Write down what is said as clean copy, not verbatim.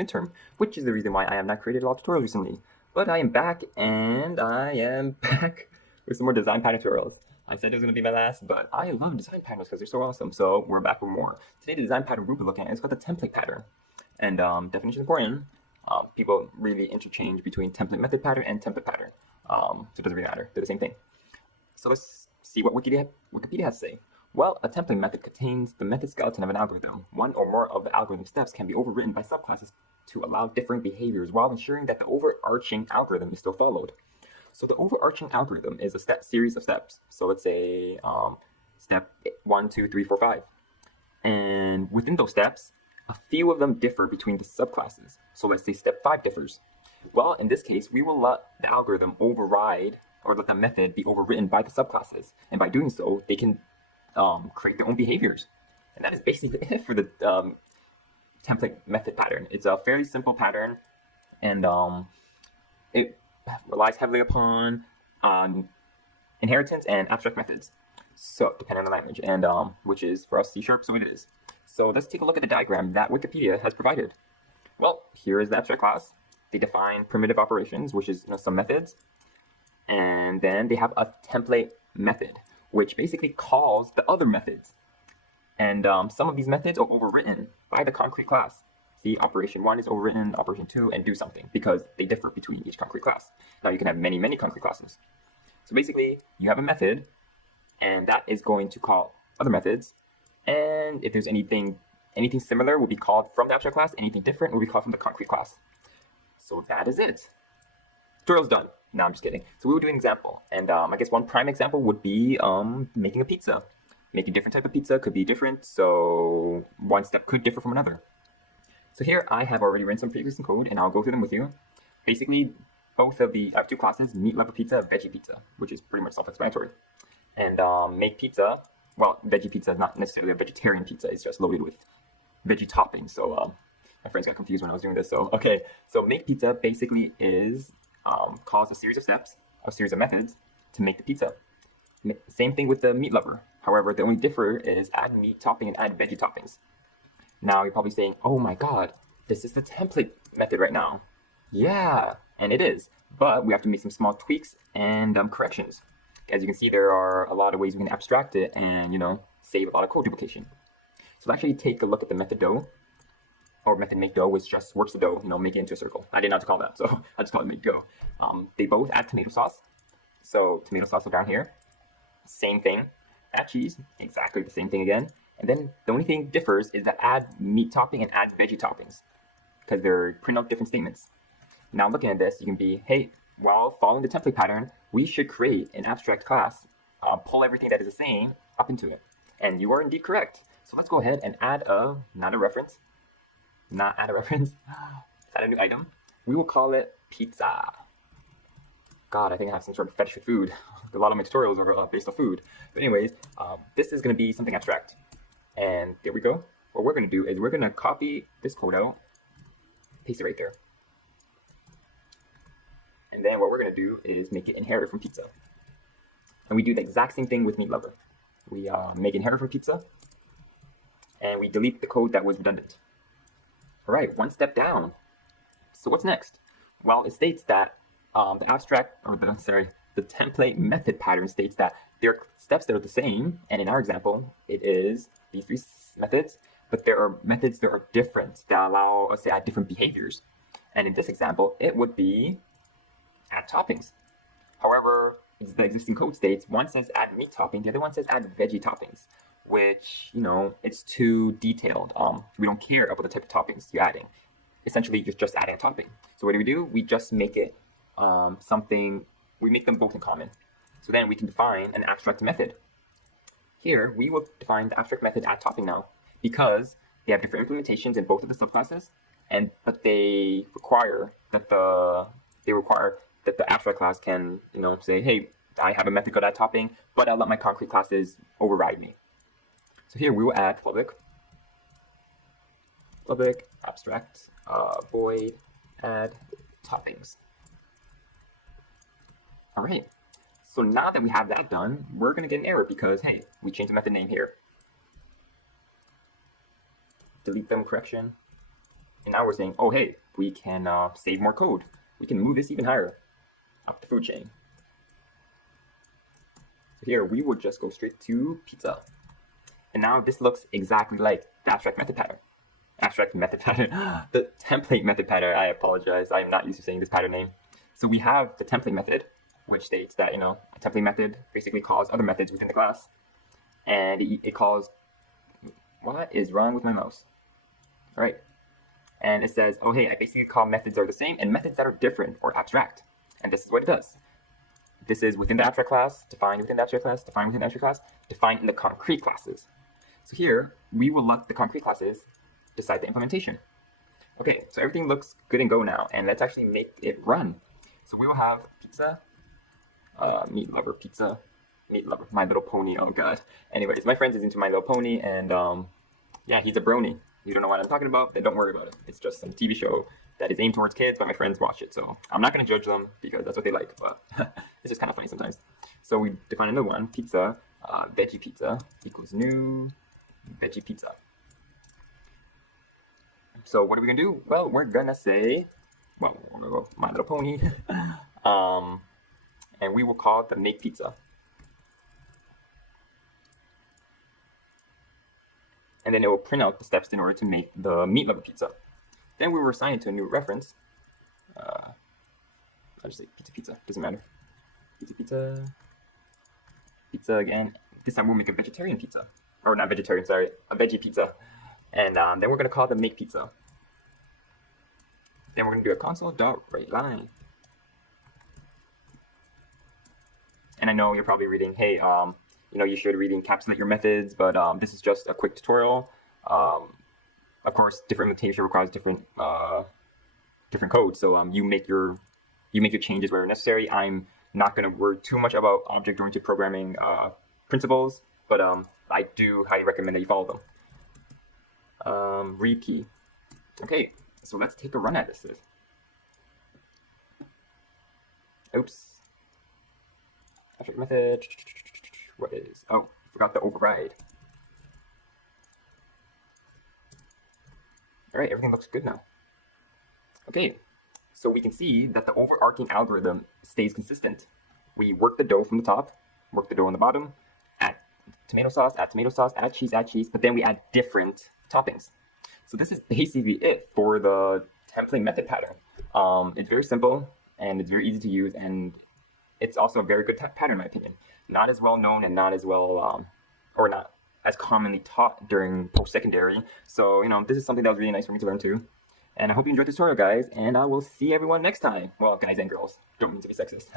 midterm, which is the reason why I have not created a lot of tutorials recently. But I am back, and I am back with some more design pattern tutorials. I said it was going to be my last, but I love design patterns because they're so awesome, so we're back with more. Today the design pattern we'll be looking at is called the template pattern. And definition is important. People really interchange between template method pattern and template pattern. So it doesn't really matter. They're the same thing. So let's see what Wikipedia has to say. Well, a template method contains the method skeleton of an algorithm. One or more of the algorithm steps can be overwritten by subclasses to allow differing behaviors while ensuring that the overarching algorithm is still followed. So the overarching algorithm is a series of steps. So let's say step 1, 2, 3, 4, 5. And within those steps, a few of them differ between the subclasses. So let's say step 5 differs. Well, in this case, we will let the algorithm override or let the method be overwritten by the subclasses. And by doing so, they can create their own behaviors. And that is basically it for the template method pattern. It's a fairly simple pattern, and it relies heavily upon inheritance and abstract methods. So depending on the language, and which is for us C#, so it is. So let's take a look at the diagram that Wikipedia has provided. Well, here is the abstract class. They define primitive operations, which is some methods, and then they have a template method, which basically calls the other methods. And some of these methods are overwritten by the concrete class. See, operation 1 is overwritten, operation 2, and do something, because they differ between each concrete class. Now you can have many, many concrete classes. So basically, you have a method, and that is going to call other methods. And if there's anything similar will be called from the abstract class, anything different will be called from the concrete class. So that is it. Tutorial's done. No, I'm just kidding. So we will do an example. And I guess one prime example would be making a pizza. Making different type of pizza could be different, so one step could differ from another. So here I have already written some pre-existing code, and I'll go through them with you. Basically, both of the I have two classes, meat level pizza, veggie pizza, which is pretty much self-explanatory. And make pizza, well, veggie pizza is not necessarily a vegetarian pizza, it's just loaded with veggie toppings. So my friends got confused when I was doing this. So okay, so make pizza basically is calls a series of steps, a series of methods to make the pizza. Same thing with the meat lover. However, the only differ is add meat topping and add veggie toppings. Now you're probably saying, oh my god, this is the template method right now. Yeah, and it is. But we have to make some small tweaks and corrections. As you can see, there are a lot of ways we can abstract it and, save a lot of code duplication. So let's actually take a look at the method dough, or method make dough, which just works the dough, make it into a circle. I didn't know how to call that, so I just call it make dough. They both add tomato sauce. So tomato sauce is down here. Same thing. Add cheese, exactly the same thing again. And then the only thing differs is that add meat topping and add veggie toppings, because they're print out different statements. Now looking at this, you can be, hey, while following the template pattern, we should create an abstract class, pull everything that is the same up into it. And you are indeed correct. So let's go ahead and add add a new item. We will call it pizza. God, I think I have some sort of fetish with food. A lot of my tutorials are based on food. But anyways, this is going to be something abstract. And there we go. What we're going to do is we're going to copy this code out, paste it right there. And then what we're going to do is make it inherit from pizza. And we do the exact same thing with meat lover. We make inherit from pizza, and we delete the code that was redundant. All right, one step down. So what's next? Well, it states that the template method pattern states that there are steps that are the same, and in our example, it is these three methods, but there are methods that are different that allow us to add different behaviors. And in this example, it would be add toppings. However, the existing code states one says add meat topping, the other one says add veggie toppings, which, it's too detailed. We don't care about the type of toppings you're adding. Essentially, you're just adding a topping. So what do? We just make it we make them both in common. So then we can define an abstract method. Here, we will define the abstract method add topping now, because they have different implementations in both of the subclasses, but they require that the abstract class can, say, hey, I have a method called add topping, but I'll let my concrete classes override me. So here we will add public abstract void add toppings. All right. So now that we have that done, we're going to get an error because, hey, we changed the method name here. Delete them correction. And now we're saying, oh hey, we can save more code. We can move this even higher up the food chain. So here we would just go straight to pizza. And now this looks exactly like the abstract method pattern. Abstract method pattern, the template method pattern. I apologize. I am not used to saying this pattern name. So we have the template method, which states that, a template method basically calls other methods within the class. And it calls, what is wrong with my mouse? All right. And it says, oh, hey, I basically call methods that are the same and methods that are different or abstract. And this is what it does. This is within the abstract class, defined within the abstract class, defined within the abstract class, defined in the concrete classes. So here, we will let the concrete classes decide the implementation. Okay, so everything looks good and go now, and let's actually make it run. So we will have pizza, meat lover pizza, meat lover, My Little Pony, oh god. Anyways, my friend is into My Little Pony, and yeah, he's a brony. You don't know what I'm talking about, then don't worry about it. It's just some TV show that is aimed towards kids, but my friends watch it, so I'm not going to judge them because that's what they like, but it's just kind of funny sometimes. So we define another one, pizza, veggie pizza equals new veggie pizza. So what are we going to do? Well, we're going to say, well, we're going to go My Little Pony, and we will call it the make pizza. And then it will print out the steps in order to make the meat lover pizza. Then we will assign it to a new reference. I'll just say pizza pizza, doesn't matter. Pizza pizza, pizza again. This time we'll make a vegetarian pizza. Or not vegetarian, sorry, a veggie pizza. And then we're gonna call it the make pizza. Then we're gonna do a console.writeLine. And I know you're probably reading, hey, you should really encapsulate your methods, but this is just a quick tutorial. Of course, different implementation requires different code, so you make your changes where necessary. I'm not going to worry too much about object-oriented programming principles, but I do highly recommend that you follow them. Read key. Okay, so let's take a run at this. Oops. Abstract method. What is? Oh, forgot the override. All right, everything looks good now. Okay, so we can see that the overarching algorithm stays consistent. We work the dough from the top, work the dough on the bottom, add tomato sauce, add cheese, but then we add different toppings. So this is basically it for the template method pattern. It's very simple and it's very easy to use, and it's also a very good pattern in my opinion. Not as well known and not as well, or not as commonly taught during post-secondary. So, this is something that was really nice for me to learn too. And I hope you enjoyed this tutorial, guys, and I will see everyone next time. Well, guys and girls, don't mean to be sexist.